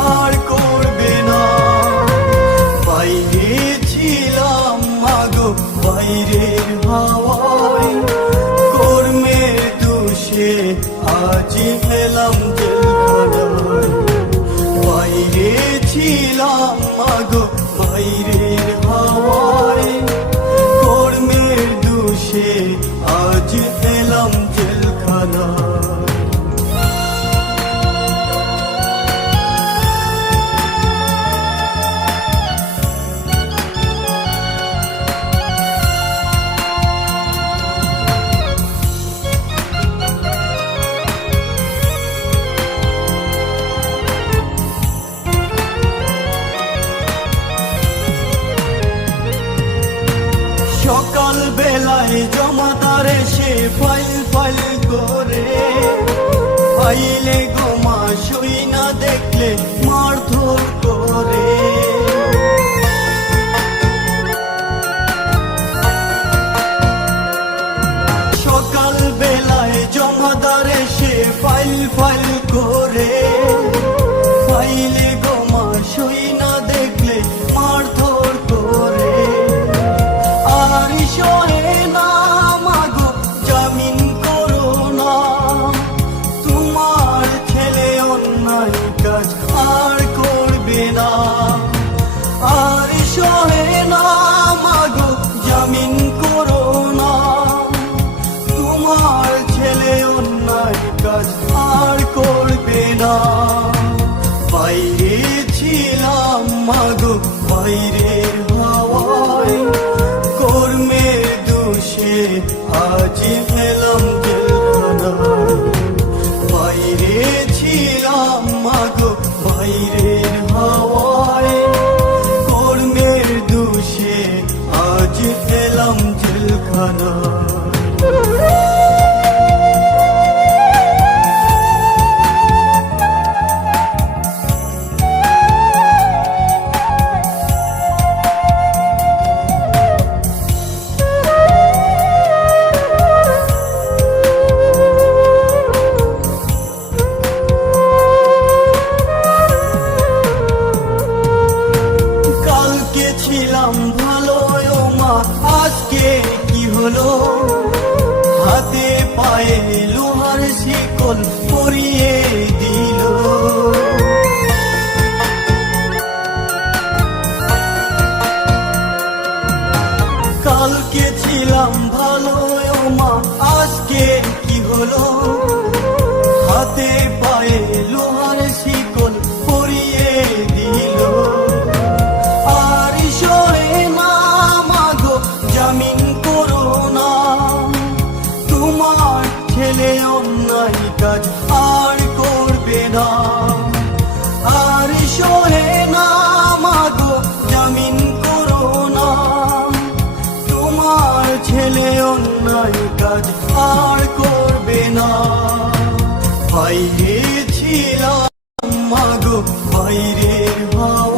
আর করবে না। বাইরে ছিলাম মাগো বাইরের হাওয়ায়। বাইরে ছিলাম মাগো বাইরের জমাদার এসে ফাইল ফাইল করে। ফাইলে গোমা শুই না দেখলে মারধর করে। সকাল বেলায় জমাদার এসে ফাইল ফাইল করে। ফাইলে গোমা শুই না দেখলে মারধর করে। আর সহে তোমার ছেলে অন্যায় কাজ আর করবে না। বাইরে ছিলাম মাগো বাইরের হাওয়ায়। কর্মের দোষে আজ জেলখানায়। বাইরে ছিলাম মাগো বাইরের হাওয়ায়। কর্মের দোষে আজ এলাম জেলখানায়। ছিলাম ভালো ও মা, আজকে কি হলো? হাতে পায়ে লোহার শিকল পরিয়ে দিল। কালকে ছিলাম ভালো ও মা, আজকে কি হলো? হাতে পায়ে লোহার ছেলে অন্যায় কাজ আর করবে না। আর সরে না মাগো, জামিন করো না। তোমার ছেলে অন্যায় কাজ আর করবে না। বাইরে ছিলাম মাগো, বাইরের হাওয়া